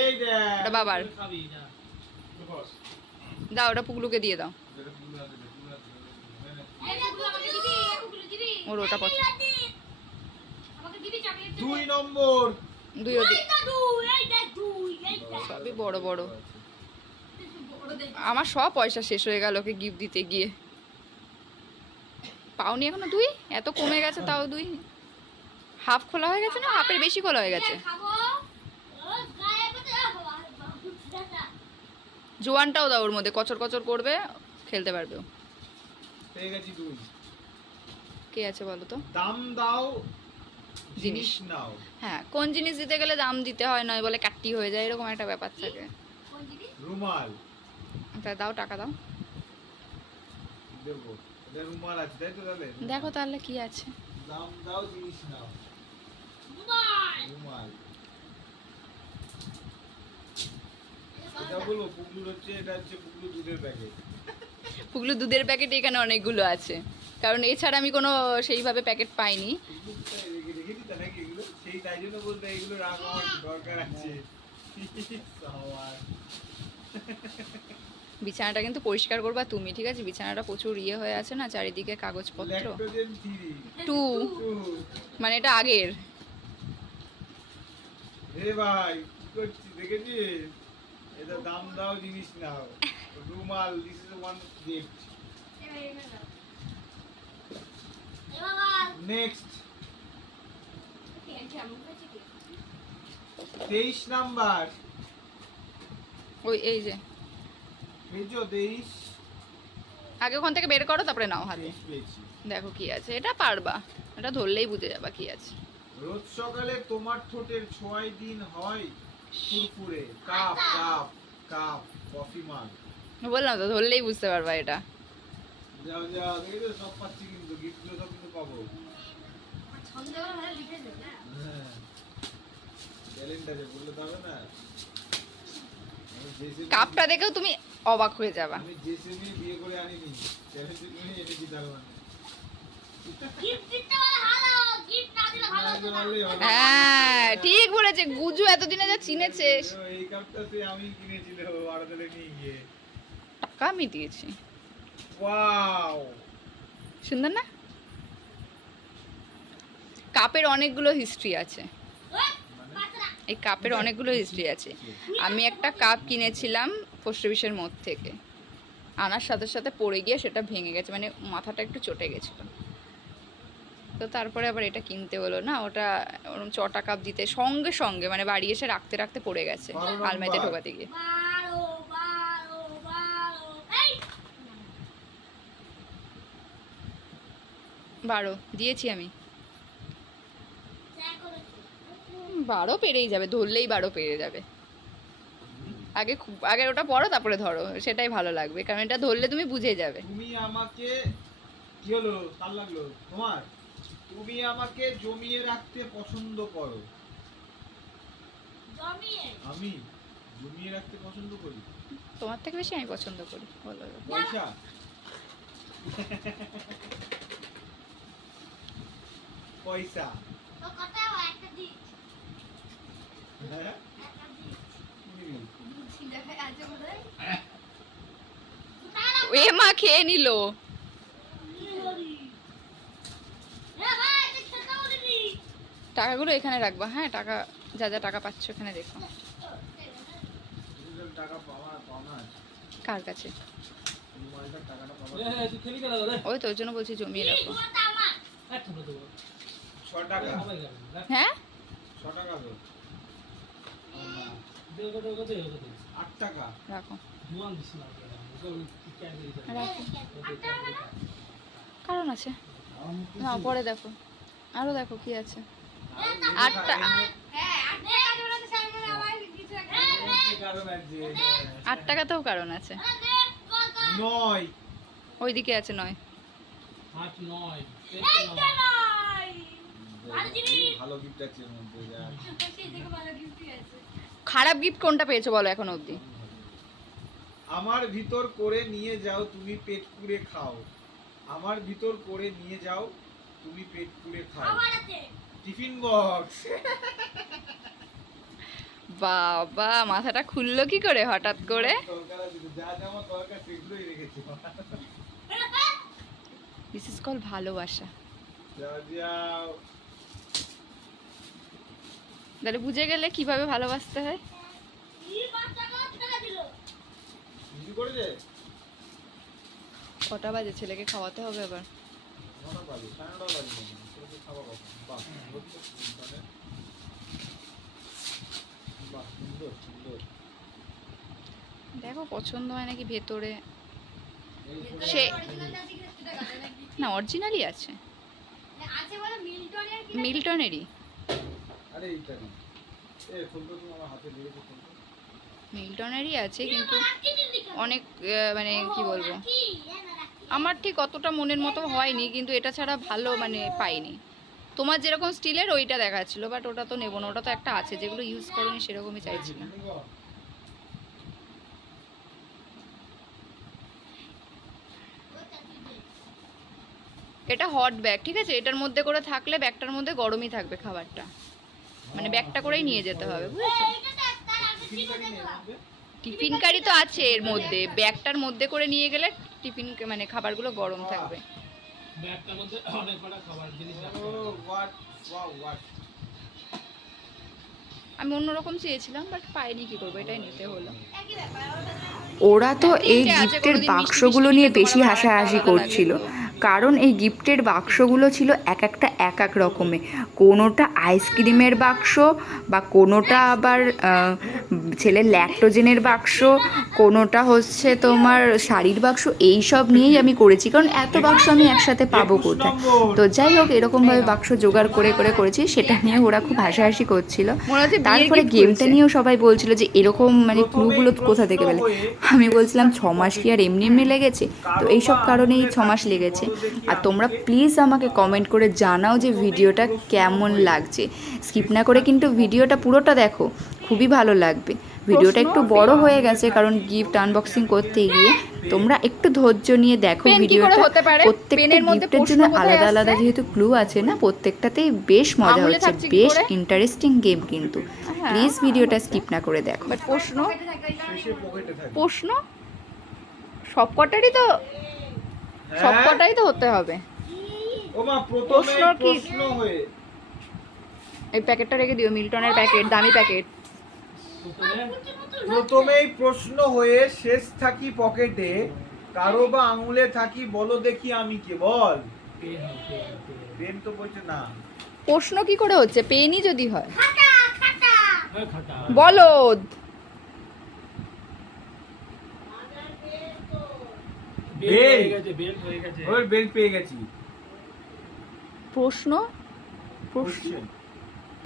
এই দেখ ওটা বাবার। খাবি না। দাও, ওটা পুগলুকে দিয়ে দাও, এই দেখো আমাকে দিবি, এগুলো দিবি। ওর ওটা পছন্দ। আমাকে দিবি চকলেট। 2 নম্বর। দুই ওদিক, এই তো দুই, এই দেখ দুই, এই দেখ। সবই বড় বড়। বড় দেখ। আমার সব পয়সা শেষ হয়ে গেল ওকে গিফট দিতে গিয়ে। পাওনি এখনো 2? এত কমে গেছে তাও 2? হাফ খোলা হয়ে গেছে না হাফের বেশি খোলা হয়ে গেছে? খাবো। ও গায়ে পড়তে যাবো। বাবু দাদা। জোয়ানটাও দাও, ওর মধ্যে কচর কচর করবে, খেলতে পারবে ও। পেয়ে গেছি 2। কে আছে বলো তো? দাম দাও, জিনিস জিনিস নাও। হ্যাঁ, কোন জিনিস দিতে গেলে দাম দিতে হয়, নয় বলে কাটতি হয়ে যায়, এরকম একটা ব্যাপার থাকে। কোন জিনিস? রুমাল তা দাও, টাকা দাও, দেবো। এটা রুমাল আছে তাই তো? তাহলে দেখো তাহলে কি আছে। দাম দাও, জিনিস নাও। দুবাই। রুমাল। এটা বলো পুগলুর হচ্ছে, এটা হচ্ছে পুগলু দুধের প্যাকেট। পুগলু দুধের প্যাকেট এখানে অনেকগুলো আছে, কারণ এছাড়া আমি কোনো সেইভাবে প্যাকেট পাইনি। রেখে দিতে নাকি এগুলো? সেই তাই জন্য বলতে এগুলো রাখ, আমার দরকার আছে। সাওয়ার। বিছানাটা কিন্তু পরিষ্কার করবা তুমি, ঠিক আছে? বিছানাটা প্রচুর ইয়ে হয়ে আছে না, চারিদিকে কাগজপত্র। ল্যাকটোজেন 3 2, মানে এটা আগের। হে ভাই কি করছিস দেখেছিস? এটা দাম দাও, জিনিস নাও। রুমাল, দিস ইজ ওয়ান গিফট। এ বাবা। নেক্সট কেমন হয়েছে কি? 23 নাম্বার। ওই এই যে পেয়েছো 23? আগে ওখান থেকে বের করো, তারপরে নাও হাতে। 23 পেয়েছি। দেখো কি আছে, এটা পারবা, এটা ধরলেই বুঝে যাবা কি আছে। রোজ সকালে তোমার ঠোঁটের ছোঁয়ায় দিন হয় ফুরফুরে। কাপ কাপ কাপ কফি মাগ। বললাম তো, ধরলেই বুঝতে পারবা এটা। যাও যাও, দেখেছো সব পাচ্ছি, কিন্তু গিফটগুলো সব কিন্তু পাবো। সন্ধ্যাবেলা ভালো লিখেছে না? হ্যাঁ, ক্যালেন্ডারে বললে তো হবে না। আমি জেসিবি- কাপটা দেখেও তুমি অবাক হয়ে যাবা। আমি জেসিবি বিয়ে করে আনিনি, ক্যালেন্ডার নিয়ে এনেছি তার মানে। গিফট দিতে বলে ভালো, গিফট না দিলে ভালো হতো না। পারলেই হবে। হ্যাঁ, ঠিক বলেছে গুজু, এতদিনে যা চিনেছে। এই কাপটা সে আমি কিনেছিল আড়তলে নিয়ে গিয়ে। টাকা আমি দিয়েছি। ওয়াও, সুন্দর না? কাপের অনেকগুলো হিস্ট্রি আছে, ওই, পাতলা। এই কাপের অনেকগুলো হিস্ট্রি আছে। আমি একটা কাপ কিনেছিলাম পোস্ট অফিসের মোড় থেকে। আনার সাথে সাথে পড়ে গিয়ে সেটা ভেঙে গেছে, মানে মাথাটা একটু চটে গেছিলো। তো তারপরে আবার এটা কিনতে হলো না, ওটা ওরকম 6 টাকা দিতে সঙ্গে সঙ্গে, মানে বাড়ি এসে রাখতে রাখতে পড়ে গেছে 12 নম্বর। আলমারিতে ঢোকাতে গিয়ে। 12 দিয়েছি আমি। 12 পেরেই যাবে, ধরলেই 12 পেরে যাবে। আগে ওটা পড়ো তারপরে ধরো, সেটাই ভালো লাগবে, কারণ এটা ধরলে তুমি বুঝে যাবে। তুমি আমাকে কি হলো, কাল লাগলো তোমার? তুমি আমাকে জমিয়ে রাখতে পছন্দ করো। আমি জমিয়ে রাখতে পছন্দ করি। তোমার থেকে বেশি আমি পছন্দ করি, বলো। পয়সা পয়সা হ্যাঁ? এ মা খেয়ে নিল। টাকাগুলো এখানে রাখবা, হ্যাঁ? টাকা যা যা টাকা পাচ্ছ এখানে দেখো। টাকা পাওনা আছে কার কাছে? মোবাইলটার টাকাটা পাওয়া তুই খেলি কেন দাদা? ওই তো ওই জন্য বলছি জমিয়ে রাখো। একটু দেবো 6 টাকা সবাই খাবে। হ্যাঁ 6 টাকা তো দেও কত কত কত 8 টাকা রাখো জোয়ান দিস না ওকে ক্যান্ডেল দিতে রাখো, কারণ আছে না, পরে দেখো আরো দেখো কি আছে। 8 টাকা, কারণ আছে 8 টাকাতেও কারণ আছে। 9 ওইদিকে আছে 9। 8 9 ভালো গিফট আছে এর মধ্যে যার। খারাপ গিফট কোনটা পেয়েছো বলো এখন অবধি? আমার ভিতর করে নিয়ে যাও তুমি পেট পুড়ে খাও। আমার ভিতর করে নিয়ে যাও তুমি পেট পুড়ে খাও। Tiffin box. বাবা মাথাটা খুললো কি করে হঠাৎ করে? দরকার আছে তো, যা যা আমার দরকার সেগুলোই রেখেছি। দিস ইজ কল ভালোবাসা। যাও যাও। তাহলে বুঝে গেলে কিভাবে ভালোবাসতে হয়। কিছু করেছে? কটা বাজে? ছেলেকে খাওয়াতে হবে আবার। 9টা বাজে, 9:30 বাজে মনে হয়। ছেলেকে খাওয়া কখন? বাহ, সুন্দর তো মানে। বাহ, সুন্দর সুন্দর। দেখো পছন্দ হয় নাকি ভেতরে। এই সে না অরিজিনালই আছে, মিল্টনেরই। আরে এইটা না। ফোনটা তুমি আমার হাতে দিয়েছো ফোনটা। মিল্টনেরই আছে, কিন্তু অনেক মানে কি বলবো, আমার ঠিক অতটা মনের মতো হয়নি, কিন্তু এটা ছাড়া ভালো মানে পাইনি। তোমার যেরকম স্টিলের ওইটা দেখাচ্ছিল, বাট ওটা তো নেবো না, ওটা তো একটা আছে যেগুলো ইউজ করোনি সেরকমই চাইছিলাম। এটা হট ব্যাগ, ঠিক আছে? এটার মধ্যে করে থাকলে ব্যাগটার মধ্যে গরমই থাকবে খাবারটা, মানে ব্যাগটা করেই নিয়ে যেতে হবে, বুঝেছো? টিফিন কারি তো আছে এর মধ্যে, ব্যাগটার মধ্যে করে নিয়ে গেলে টিফিন মানে খাবারগুলো গরম থাকবে। ব্যাগটার মধ্যে অনেক কটা খাবার জিনিস রাখতে ও হবে। What wow what. আমি অন্যরকম চেয়েছিলাম বাট পাইনি, কি করবো, এটাই নিতে হলো। ওরা তো এই তিনটে আছে, গিফটের কোনোদিন মিষ্টি বাক্সগুলো মিষ্টি নিয়ে খেতে বেশি তোমার হাসাহাসি আলাদা করছিল, লাগে। কারণ এই গিফটের বাক্সগুলো ছিল এক একটা এক এক রকমের। কোনোটা আইসক্রিমের বাক্স, বা কোনোটা আবার ছেলের ল্যাকটোজেনের বাক্স, কোনোটা হচ্ছে তোমার শাড়ির বাক্স। এই সব নিয়েই আমি করেছি, কারণ এত বাক্স আমি একসাথে পাবো 21 কোথায়। নম্বর। তো যাই হোক, এরকমভাবে বাক্স জোগাড় করে করেছি, সেটা নিয়ে ওরা খুব হাসাহাসি করছিল। মনে হচ্ছে বিয়ের তারপরে gift গেমটা খুলছে। নিয়েও সবাই বলছিল যে এরকম মানে ক্লুগুলো কোথা থেকে পেলে। আমি বলছিলাম 6 মাস কি আর এমনি এমনি লেগেছে, তো এইসব কারণেই 6 মাস লেগেছে। আর তোমরা প্লিজ আমাকে কমেন্ট করে জানাও যে ভিডিওটা কেমন লাগছে। স্কিপ না করে কিন্তু ভিডিওটা পুরোটা দেখো, খুবই ভালো লাগবে। ভিডিওটা একটু বড় হয়ে গেছে কারণ গিফট আনবক্সিং করতে গিয়ে। তোমরা একটু ধৈর্য নিয়ে দেখো পেন কি করে ভিডিওটা। হতে পারে? প্রত্যেকটা পেনের মধ্যে গিফটের জন্য প্রশ্ন কোথায় আলাদা আলাদা আসছে? যেহেতু ক্লু আছে না, প্রত্যেকটাতেই বেশ মজা আঙুলে হচ্ছে, থাকছে কি বেশ করে? ইন্টারেস্টিং গেম কিন্তু। হ্যাঁ, প্লিজ ভিডিওটা স্কিপ না করে দেখো। বাট প্রশ্ন শেষে পকেটে থাকে। প্রশ্ন সবকটারই তো হ্যাঁ? সবকটাই তো হতে হবে। ও মা, প্রথমে প্রশ্ন কি? প্রশ্ন হয়ে এই প্যাকেটটা রেখে দিও, মিল্টনের প্যাকেট, দামি প্যাকেট। প্রথমে প্রথমেই প্রশ্ন হয়ে শেষ থাকি পকেটে, কারো বা আঙুলে থাকি, বলো দেখি আমি কে? বল। পেন হবে, পেন, পেন। পেন তো বলছে না। প্রশ্ন কি করে হচ্ছে? পেনই যদি হয়। খাতা খাতা হ্যাঁ, খাতা। বলদ। বেল্ট হয়ে গেছে, বেল্ট হয়ে গেছে। ওর বেল্ট পেয়ে গেছি। প্রশ্ন প্রশ্ন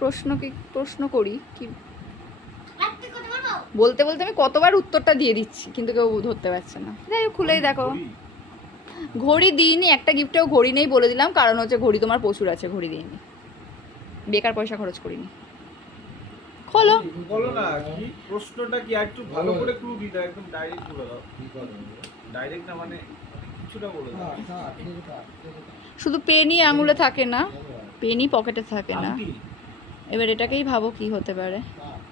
Question. প্রশ্ন করি কি একটা কথা বলবো বলতে বলতে আমি কতবার উত্তরটা দিয়ে দিচ্ছি কিন্তু কেউ ধরতে পারছে না। যাই হোক, খুলেই দেখো। ঘড়ি। ঘড়ি দিইনি, একটা গিফটেও ঘড়ি নেই বলে দিলাম, কারণ হচ্ছে ঘড়ি তোমার প্রচুর আছে, ঘড়ি দিইনি, বেকার পয়সা খরচ করিনি। খোলো। বলো না কি প্রশ্নটা কি? আর একটু ভালো করে ক্লু দিতে, একদম ডাইরেক্ট বলে দাও। কি করবে? ডাইরেক্ট না, মানে কিছুটা বলে দাও। শুধু পেনই আঙুলে থাকে না, পেনই পকেটে থাকে না। আংটি? এবার এটাকেই ভাবো কি হতে পারে।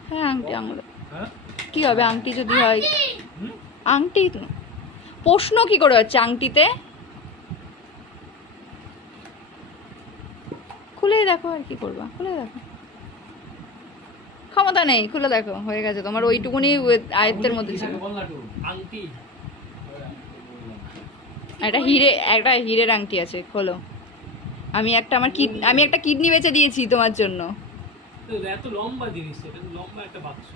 হ্যাঁ, আংটি আঙুলে। হ্যাঁ? কি হবে আংটি যদি হয়? হুম? আংটি তো। প্রশ্ন কি করে হচ্ছে আংটিতে? খুলেই দেখো, আর কি করবা, খুলে দেখো। ক্ষমতা নেই, খুলে দেখো, হয়ে গেছে তোমার ওইটুকুনি আয়ত্তের মধ্যে ছিল। বল না একটু। আংটি। একটা হীরের আংটি আছে, খোলো। আমি একটা কিডনি বেচে দিয়েছি তোমার জন্য। তো এত লম্বা জিনিস, এটা তো লম্বা একটা বাক্স।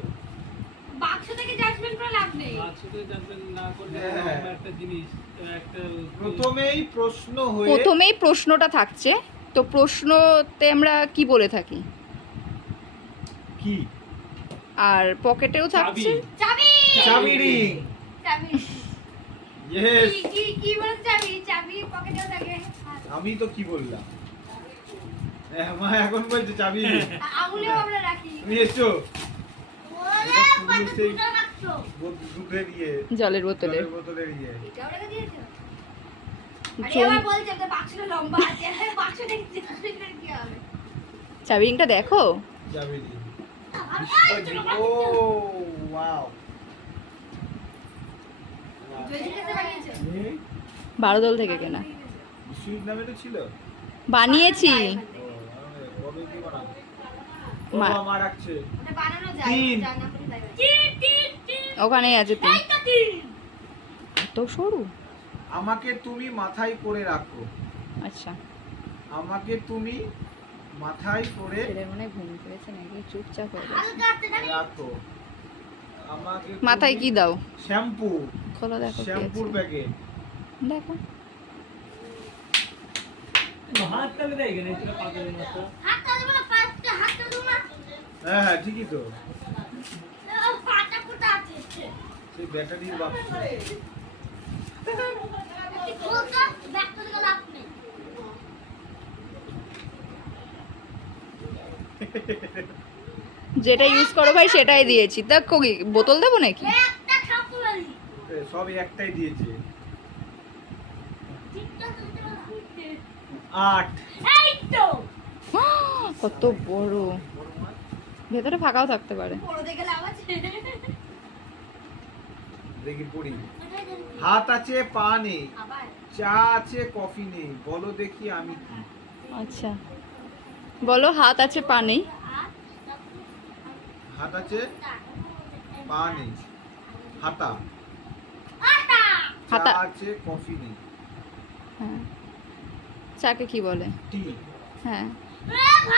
বাক্স থেকে জাজমেন্ট করে লাভ নেই বাক্সতে জানবেন না করলে হ্যাঁ। লম্বা একটা জিনিস, তো একটা প্রথমেই প্রশ্ন হয়ে প্রথমেই প্রশ্নটা থাকছে, তো প্রশ্নতে আমরা কি বলে থাকি, কি? আর পকেটেও থাকছে। চাবি চাবি রিং। চাবি ইয়েস। কি বলে চাবি? চাবি পকেটেও থাকে। আমি তো কি বললাম? মা এখন বলছে চাবি ring। আঙুলেও আমরা রাখি। তুমি এসছো ওরে কত সেই- সুন্দর বাক্স। দুধের ইয়ে, জলের বোতলে জলের বোতলের ইয়ে। এটাও রেখে দিয়েছো? আরে জল- আবার বলছে যে বাক্সটা লম্বা আছে। বাক্স থেকে জাজমেন্ট করে কি হবে? চাবি রিংটা দেখো। চাবি ring। আবার ও ওয়াও। জয়জিৎ কাছে বানিয়েছো? বারোদল থেকে কেনা, সুইট নামে তো ছিল। বানিয়েছি। কবে কি বানাবো? মা- আমার রাখছে। ওটা বানানো যায়। তিন। জানা করে যায়। তিন। ওখানেই আছে তিন। এই তো তিন। এত সরু। আমাকে তুমি মাথায় করে রাখো। আচ্ছা, আমাকে তুমি মাথায় করে ছেলের মনে হয় ঘুম পেয়েছে নাকি, চুপচাপ হয়ে গেছে। হালকা হাতে জানি। রাখো। আমাকে মাথায় কি দাও? শ্যাম্পু। খোলো দেখো কি শ্যাম্পুর আছে। প্যাকেট। দেখো হাত তালে দেয় কেন এটা পাগলের মতো? হাতটা দেবো না, পাঁচটা হাতটা দেবো না। হ্যাঁ হ্যাঁ ঠিকই তো। ও, পাটা কোথা আছে? সেই ব্যাটারির বাক্স। তুই খোলতো, ব্যাগটা থেকে লাভ নেই। যেটা ইউজ করো ভাই সেটাই দিয়েছি, তা কি বোতল দেবো নাকি? একটা খাপু বাড়ি। সব একটাই দিয়েছে। ঠিকঠাক করতে পারো? 8। এই তো। কত বড়, ভেতরে ফাঁকাও থাকতে পারে। বড় দেখে লাভ আছে। দেখি পড়ি। হাত আছে পা নেই, আবার চা আছে কফি নেই, বলো দেখি আমি কি? আচ্ছা, বলো। হাত আছে পা নেই, হাত আছে পা নেই, হাতা। আটা। চা হাতা। আছে কফি নেই, হ্যাঁ, চাকে কি বলে? টি। হ্যাঁ,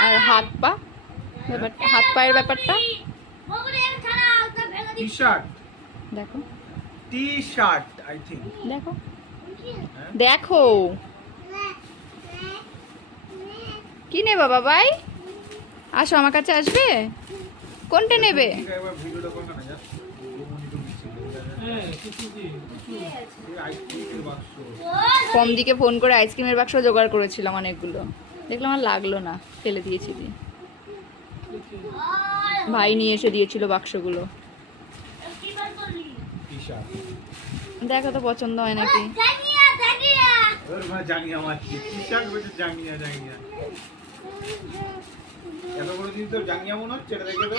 আর হাত পা ব্যাপারটা, হাত পায়ের ব্যাপারটা বগুড়ের ছাড়া আলতা ভেঙে টি দিচ্ছি। শার্ট। দেখো, টি শার্ট আই থিঙ্ক। দেখো, দেখো। কি নেবা বাবাই? আসো, আমার কাছে আসবে। কোনটা নেবে? একবার ভিডিওটা করবে না যা। রমণী তো দিচ্ছে। হ্যাঁ, কিছু কি? এই আইসক্রিমের বাক্স। কম দিকে ফোন করে আইসক্রিমের বাক্স জোগাড় করেছিলাম অনেকগুলো, দেখলাম আর লাগলো না, ফেলে দিয়েছি দিয়ে। ভাই নিয়ে এসে দিয়েছিল বাক্সগুলো। কি বার করলি? T shirt. দেখো তো পছন্দ হয় নাকি। জানিয়া জানিয়া। ওর মা জাঙ্গিয়া মারছে। টি শার্ট বলছে জাঙ্গিয়া জাঙ্গিয়া। এত বড় জিনিস তো জাঙ্গিয়া মনে হচ্ছে, এটা দেখে তো।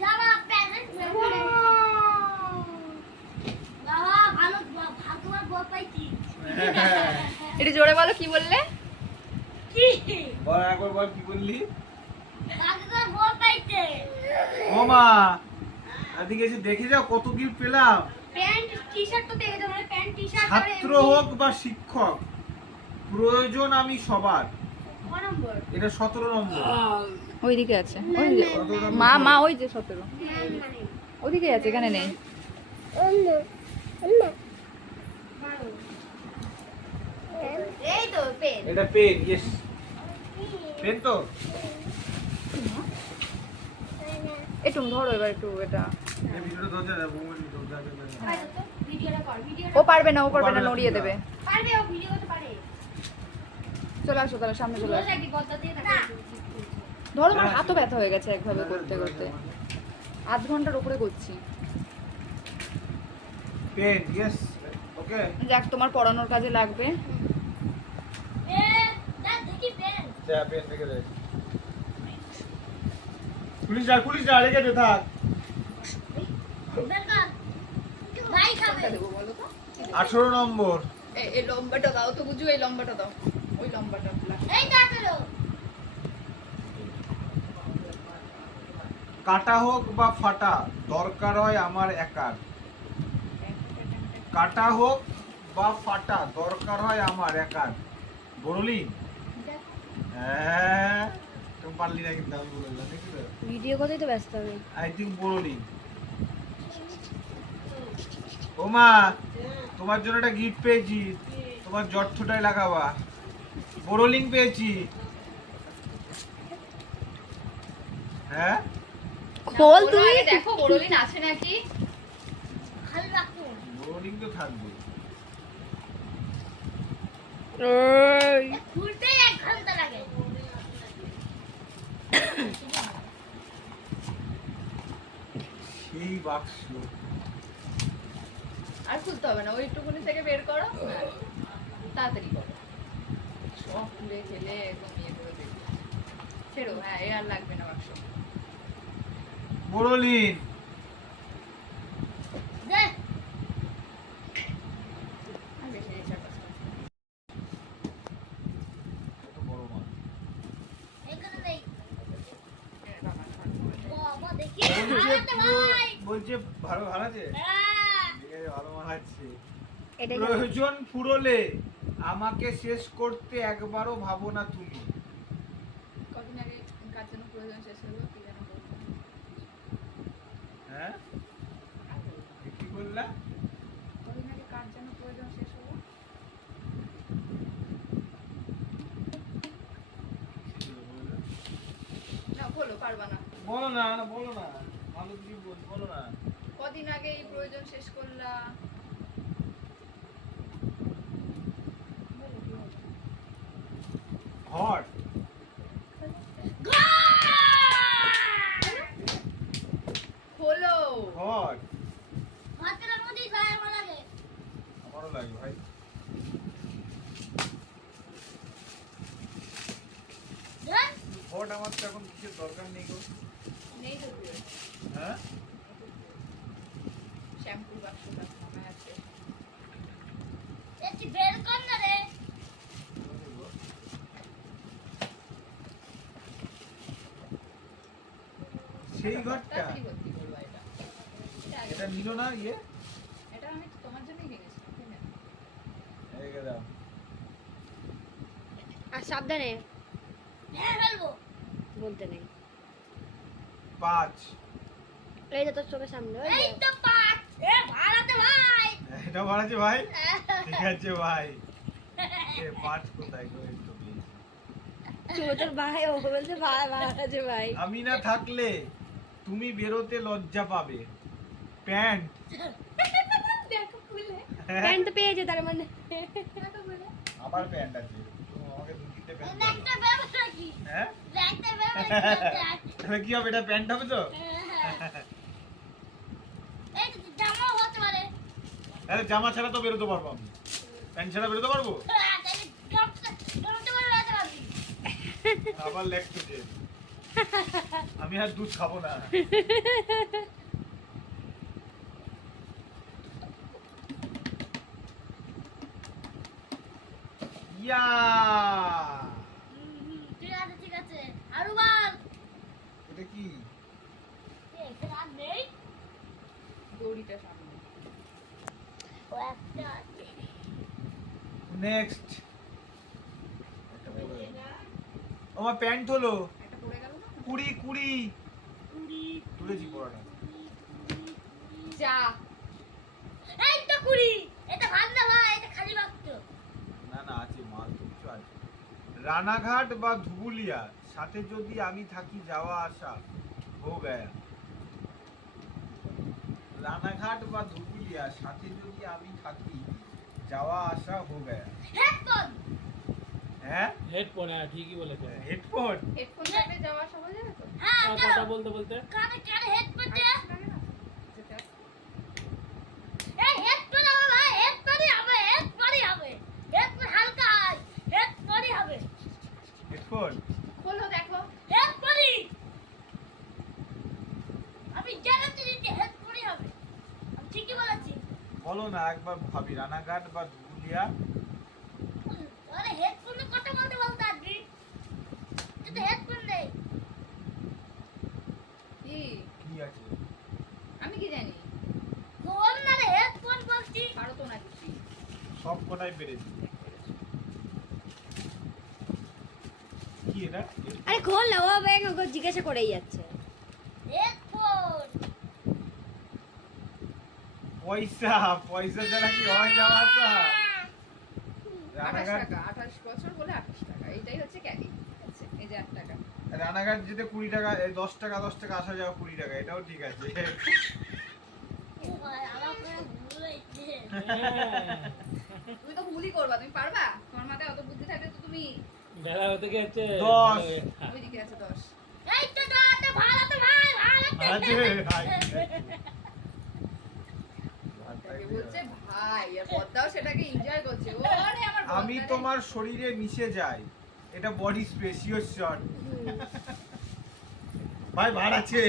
জামা প্যান্ট বাবা ভালো তোমার বল পাইছি। একটু জোরে বলো, কি বললে? কি? বল একবার বল কি বললি? দাদু তোর বল পাইছে। ও মা, এদিকে এসে দেখে যাও কত গিফট পেলাম। প্যান্ট টি-শার্ট তো দেখে মানে প্যান্ট টি-শার্ট আর ছাত্র হোক বা শিক্ষক, প্রয়োজন আমি সবার। কত নম্বর? এটা 17 নম্বর। ওইদিকে আছে, ওই যে মা মা ওই যে 17 ওদিকে আছে, এখানে নেই। এই তো পেন। এটা পেন, ইয়েস পেন তো। একটু ধরো এবার একটু এটা। এই ভিডিওটা দরজা দেবো, দরজা দেবো। ভিডিওটা কর, ও পারবে না, ও পারবে না, নড়িয়ে দেবে। পারবে, ও ভিডিও করতে পারে। চলে আসো তাহলে, সামনে চলে আসো। রোজা কি পদ্মা দিয়ে থাকে? ধরো, আমার হাতও ব্যথা হয়ে গেছে একভাবে করতে করতে, আধ ঘন্টার উপরে করছি। পেন, ইয়েস, ওকে। যাক, তোমার পড়ানোর কাজে লাগবে। এ দেখ দেখি পেন। যা পেন রেখে দে। পুলিশ যা রেখে দে থাক। বের কর। ভাই খাবে। দেবো বলো তো? 18 নম্বর। এই লম্বাটা দাও তো বুঝু, এই লম্বাটা দাও, ওই লম্বাটা। এই তাড়াতাড়ি। কাটা হোক বা ফাটা, দরকার হয় আমার একার। কাটা হোক বা ফাটা, দরকার হয় আমার একার। বড়লিন, হ্যাঁ তুমি পারলি না কিন্তু আমি বলে দিলাম, দেখি তো। ভিডিও করতেই তো ব্যস্ত আমি। I think Boroline. ও মা, তোমার জন্য একটা গিফট পেয়েছি, তোমার জট্ঠটায় লাগাবা। বড়লিন পেয়েছি। হ্যাঁ, খোল তুমি, দেখো বড়লিন আছে নাকি। খালি রাখুন। বড়লিন তো থাকবে। খুলতেই 1 ঘন্টা লাগে। সেই বাক্স। আর খুলতে হবে না, ওইটুকুনি থেকে বের করো, তাড়াতাড়ি করো, সব খুলে খেলে একদম ইয়ে করে দেবে। ছেড়ো, হ্যাঁ এ আর লাগবে না বাক্স। বড়লিন, দে। আর বেশি ইচ্ছা করছে না। কত বড় মাল। এখানে নেই। এ বাবা, বাবা দেখি। বলছে আরে তো ভাই। বলছে ভালো আছে। হ্যাঁ। ঠিক আছে, ভালো মাল আছে। এটা প্রয়োজন ফুরলে আমাকে শেষ করতে একবারও ভাবো না তুমি। কদিন আগে কার জন্য প্রয়োজন শেষ হলো কি যেন বলতো? হ্যাঁ, কি বললা? কদিন আগে কার জন্য প্রয়োজন শেষ হলো? না বলো, পারবা না। বলো না, বলো না, ভালো কিছু বলো না। কদিন আগে এই প্রয়োজন শেষ করলা? হট খোলো। হট, হাতের মধ্যেই গায়ে মারা লাগে। আমারও লাগে ভাই। দেখ। হট আমার তো এখন কিছু দরকার নেই গো। নেই তো প্রিয়। হ্যাঁ, শ্যাম্পুর বাক্সটা মনে আছে। এটি বের কর না রে। সেই ঘরটা তাড়াতাড়ি ভর্তি করবা এটা। এটা আগে- এটা নিল না ইয়ে। এটা আমি তোমার জন্যই কিনেছিলাম, কিনে। রেখে দাও। আর সাবধানে। হ্যাঁ ফেলবো। বলতে নেই। 5। এই যে তোর চোখের সামনে। এই তো 5। এ ভাড়াতে ভাই। এটা বাড়াচ্ছে ভাই। ঠিক আছে ভাই। এ 5 কোথায় গো? এই তো পেয়েছি। তোর ভাই ও বলছে ভাই ভাড়াতে ভাই। আমি না থাকলে তুমি বেরোতে লজ্জা পাবে। প্যান্ট। দেখো খুলে। প্যান্ট তো পেয়েছে তার মানে। দেখো খুলে। আবার প্যান্ট আছে। তুমি আমাকে 2-3টে প্যান্ট দাও। একটা ব্যবসা কি? হ্যাঁ, একটা ব্যবসা তাহলে কি হবে? এটা প্যান্ট হবে তো? এই তো জামা হতে পারে। আরে জামা ছাড়া তো বেরোতে পারবো আমি। প্যান্ট ছাড়া বেরোতে পারবো? তাহলে গামছা পরে বেড়াতে পারবি। আবার লেগ টুটে। আমি আর দুধ খাবো না। ইয়া, ঠিক আছে ঠিক আছে। আরো বল। এটা কি? দড়িটা সামনে। ও একটা আছে। নেক্সট আমার প্যান্ট হলো একটা পড়ে গেল না? 20 তুলেছি পড়াটা। যা। এই তো 20 এটা ভাগ না ভাই, এটা খালি বাক্ত। না না আছে, মাল তো কিছু আছে। রানাঘাট বা ধুবুলিয়া সাথে যদি আমি থাকি যাওয়া আসা হো গয়া। রানাঘাট বা ধুবুলিয়া সাথে যদি আমি থাকি যাওয়া আসা হো গয়া। হেডফোন। হ্যাঁ হেডফোন, হ্যাঁ ঠিকই বলেছে। হেডফোন। হেডফোন থাকলে যাওয়া আসা হয়ে যাবে তো? হ্যাঁ কথা বলতে বলতে কানে কানে হেডফোন দে। লাগে না? যেতে আসতে। এই হেডফোন হবে ভাই, হেডফোনই হবে, হেডফোনই হবে। হেডফোন হালকা হয়, হেডফোনই হবে। হেডফোন খোলো দেখো। হেডফোনই। আমি জানাচ্ছি যে হেডফোনই হবে। আমি ঠিকই বলেছি। বলো না একবার ভাবি, রানাঘাট বা ধুবুলিয়া। আরে হেডফোনে কথা বলতে বলতে আসবি। কিন্তু হেডফোন নেই। কি? কি আছে? আমি কি জানি? ফোন না রে, হেডফোন বলছি। পারো তো না কিছু। সব কটাই পেরেছি। কি এটা? আরে খোল না, ও ব্যাগ ওকে জিজ্ঞাসা করেই যাচ্ছে। হেডফোন। পয়সা, পয়সা ছাড়া কি হয় যাওয়া আসা? 28 রানাঘাট, টাকা, 28 বছর বলে 28 টাকা। এইটাই হচ্ছে ক্যারি। আচ্ছা, এই যে 8 টাকা। রানাঘাট যেতে 20 টাকা, 10 টাকা 10 টাকা আসা যাওয়া 20 টাকা, এটাও ঠিক আছে। আমার পুরো ভুল হয়েছে। হ্যাঁ। তুমি তো ভুলই করবা, তুমি পারবা? তোমার মাথায় অত বুদ্ধি থাকলে তো তুমি বেলা হতে গেছে 10 ওইদিকে আছে 10। এই তো দাঁড়াতে ভালো তো ভাই, ভালো তো। আছে ভাই। তাকে বলছে ভাই, আর পদ্মাও সেটাকে এনজয় করছে। ওরে আমার আমি পদ্মা রে। তোমার শরীরে মিশে যাই, এটা বডি স্পেশিয়াল শট। ভাই ভার আছে।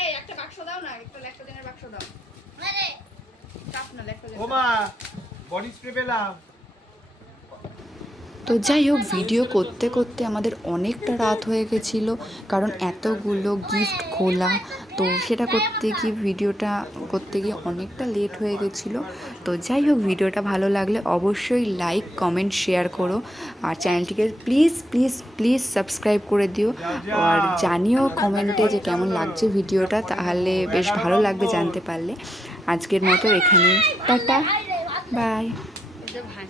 এই একটা বাক্স দাও না, একটা ল্যাকটোজেনের বাক্স দাও। আরে চাপ না ল্যাকটোজেন। ও মা, বডি স্প্রে পেলাম। তো যাই হোক, ভিডিও করতে করতে আমাদের অনেকটা রাত হয়ে গেছিলো, কারণ এতগুলো গিফট খোলা, তো সেটা করতে গিয়ে ভিডিওটা করতে গিয়ে অনেকটা লেট হয়ে গেছিলো। তো যাই হোক, ভিডিওটা ভালো লাগলে অবশ্যই লাইক কমেন্ট শেয়ার করো, আর চ্যানেলটিকে প্লিজ প্লিজ প্লিজ সাবস্ক্রাইব করে দিও, আর জানিও কমেন্টে যে কেমন লাগছে ভিডিওটা, তাহলে বেশ ভালো লাগবে জানতে পারলে। আজকের মতো এখানেই টাটা, বাই। এই যে ভাই